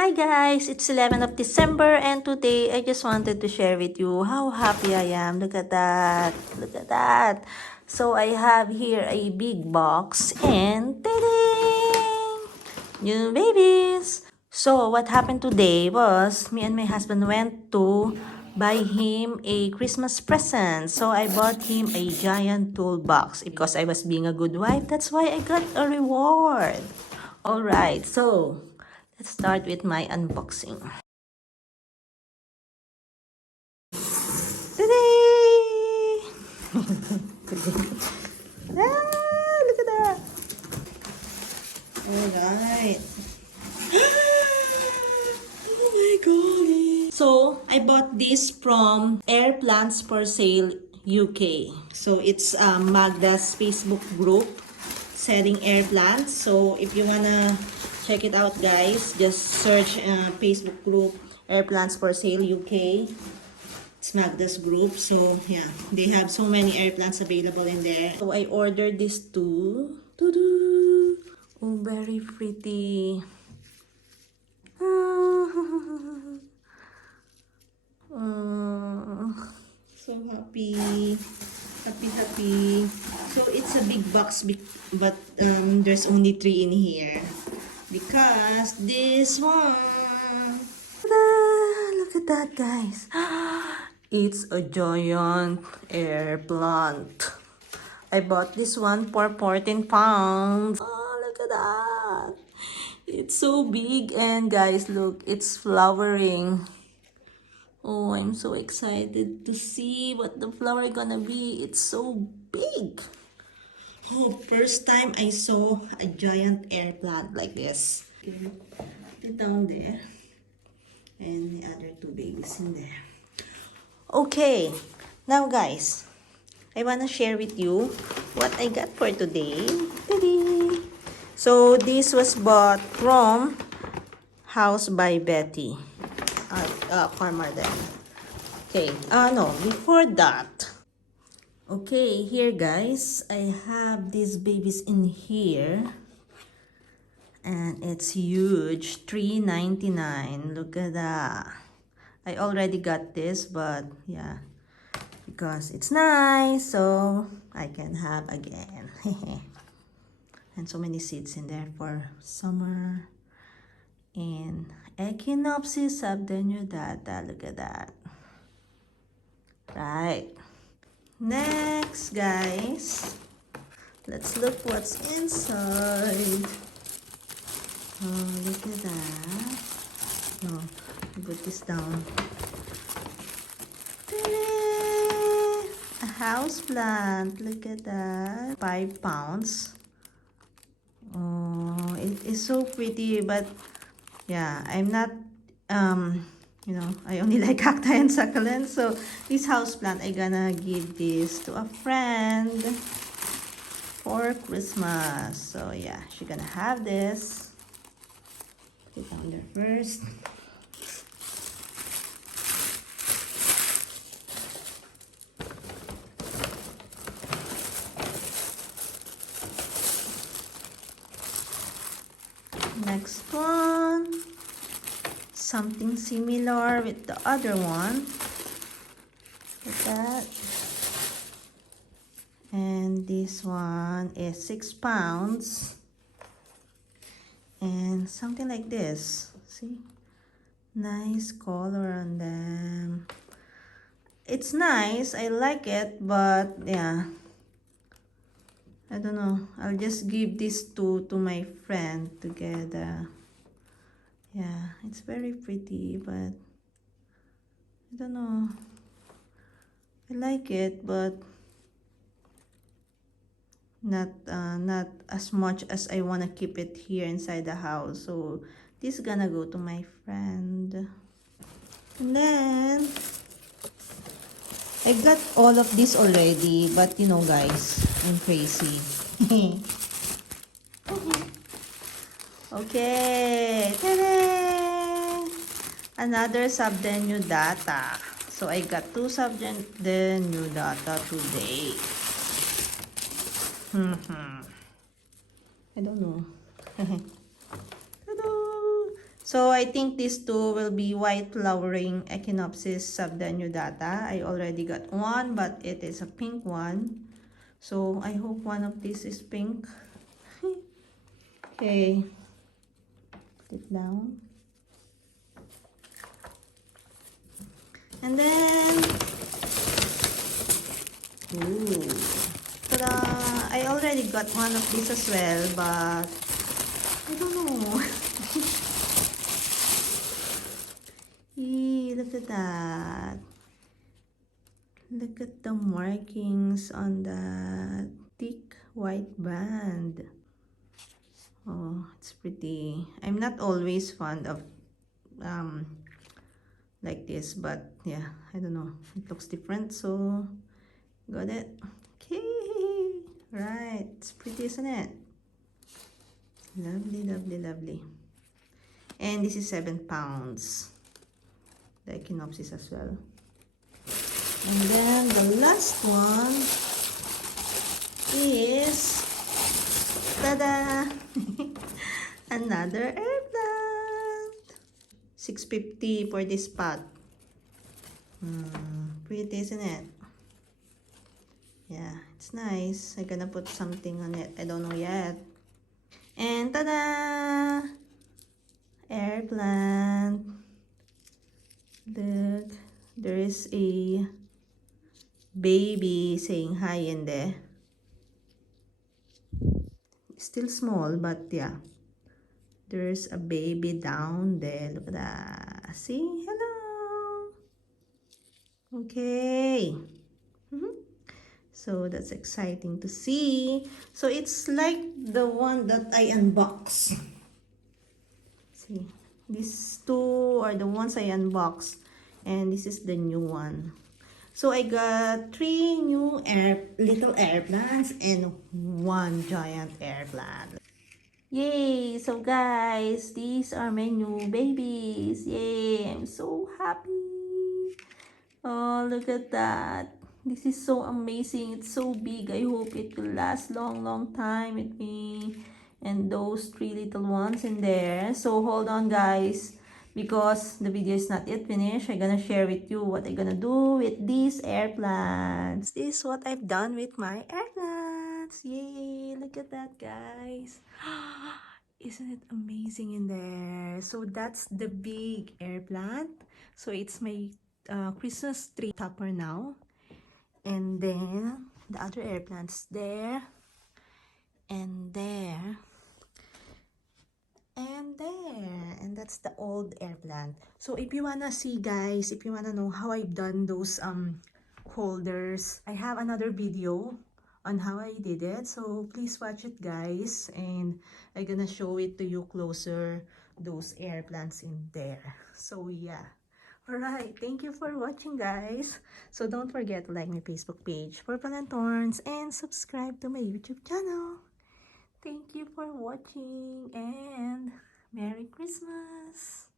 Hi guys, it's 11th of December and today I just wanted to share with you how happy I am. Look at that. Look at that. So I have here a big box and ta-ding! New babies. So what happened today was me and my husband went to buy him a Christmas present. So I bought him a giant toolbox because I was being a good wife. That's why I got a reward. Alright, so let's start with my unboxing. Today! Look at that! Alright. Oh my god! So, I bought this from Airplants for Sale UK. So, it's Magda's Facebook group selling Airplants. So, if you wanna check it out, guys, just search Facebook group Airplants for Sale UK. It's Magda's group. So, yeah, they have so many Airplants available in there. So, I ordered this too. Oh, very pretty. Oh, so happy. Happy. So, it's a big box, but there's only 3 in here. Because this one... Look at that, guys. It's a giant air plant. I bought this one for 14 pounds. Oh, look at that. It's so big and guys, look, it's flowering. Oh, I'm so excited to see what the flower gonna be. It's so big. Oh, first time I saw a giant air plant like this. Okay, put it down there. And the other 2 babies in there. Okay, now guys, I wanna share with you what I got for today. Ta-da! So this was bought from House by Betty. Carmarthen. Okay, no, before that. Okay, here guys, I have these babies in here. And it's huge, $3.99. Look at that. I already got this, but yeah, because it's nice, so I can have again. And so many seeds in there for summer. And Echinopsis subdenudata. Look at that. Right. Next, guys, let's look what's inside. Oh, look at that. No, put this down. A house plant. Look at that. 5 pounds. Oh, it is so pretty, but yeah, I'm not I only like cacti and succulents. So this house plant, I gonna give this to a friend for Christmas. So yeah, she gonna have this. Put it down there first. Next one, something similar with the other one, like that. And this one is 6 pounds. And something like this. See? Nice color on them. It's nice. I like it, but yeah. I don't know. I'll just give these 2 to my friend together. Yeah, it's very pretty, but I don't know. I like it, but not as much as I want to keep it here inside the house. So this is gonna go to my friend. And then I got all of this already, but you know guys, I'm crazy. Okay, ta-da! Another subdenudata. So I got 2 subdenudata today. I don't know. So I think these two will be white flowering Echinopsis subdenudata. I already got one, but it is a pink one. So I hope one of these is pink. Okay, put it down. And then, ooh, ta-da! I already got one of these as well, but I don't know. Eee, look at that. Look at the markings on that thick white band. Oh, it's pretty. I'm not always fond of like this, but yeah, I don't know. It looks different, so got it. Okay, right. It's pretty, isn't it? Lovely, lovely, lovely. And this is 7 pounds. The Echinopsis as well. And then the last one is, tada! Another Airplant. 650 for this pot. Pretty, isn't it? Yeah, it's nice. I'm gonna put something on it. I don't know yet. And tada! Airplant. Look, there is a baby saying hi in there. Still small, but yeah. There's a baby down there. Look at that. See? Hello. Okay. So that's exciting to see. So it's like the one that I unboxed. See, these two are the ones I unboxed, and this is the new one. So I got 3 new little air plants and 1 giant air plant. Yay! So guys, these are my new babies. Yay! I'm so happy. Oh, look at that. This is so amazing. It's so big. I hope it will last long time with me. And those 3 little ones in there. So hold on guys, because the video is not yet finished. I'm gonna share with you what I'm gonna do with these air plants. This is what I've done with my air plants. Yay! Look at that, guys. Isn't it amazing in there? So that's the big air plant. So it's my Christmas tree topper now. And then the other air plants there, and there, and there, and that's the old air plant. So if you wanna see, guys, if you wanna know how I've done those holders, I have another video on how I did it, so please watch it, guys, and I'm gonna show it to you closer, those air plants in there. So yeah. Alright, thank you for watching, guys. So don't forget to like my Facebook page, Purple and Thorns, and subscribe to my YouTube channel. Thank you for watching, and Merry Christmas!